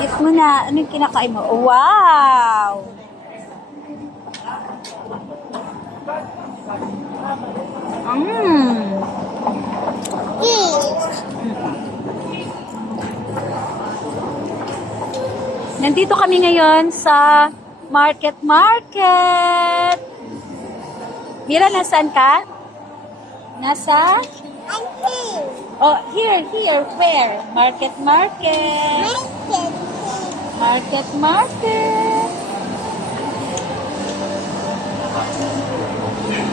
Eat mo na. Ano yung kinakain mo? Wow! Mmm. Nandito kami ngayon sa Market. Mira, nasaan ka? Nasa? Oh, here. Where? Market.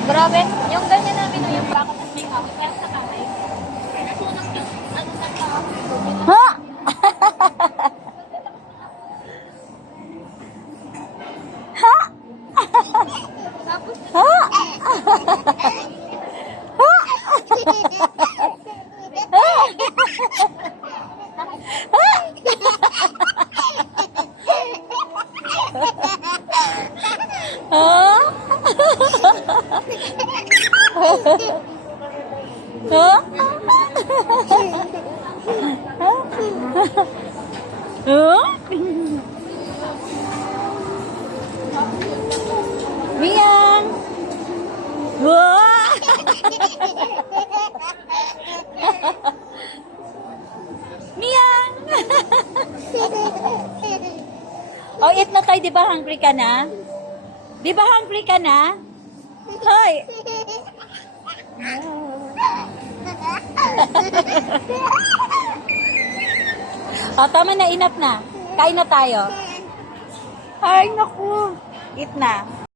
Grabe, yung ganyan namin yung bakit at may kawit, pero sa kamay. Nasunog yung ano na kawit. Ha? Tapos, Miyang! Wow! Miyang! Oh, eat na tayo. Di ba hungry ka na? Hoy! Oh, tama na. Enough na. Kain na tayo. Ay, naku. Eat na.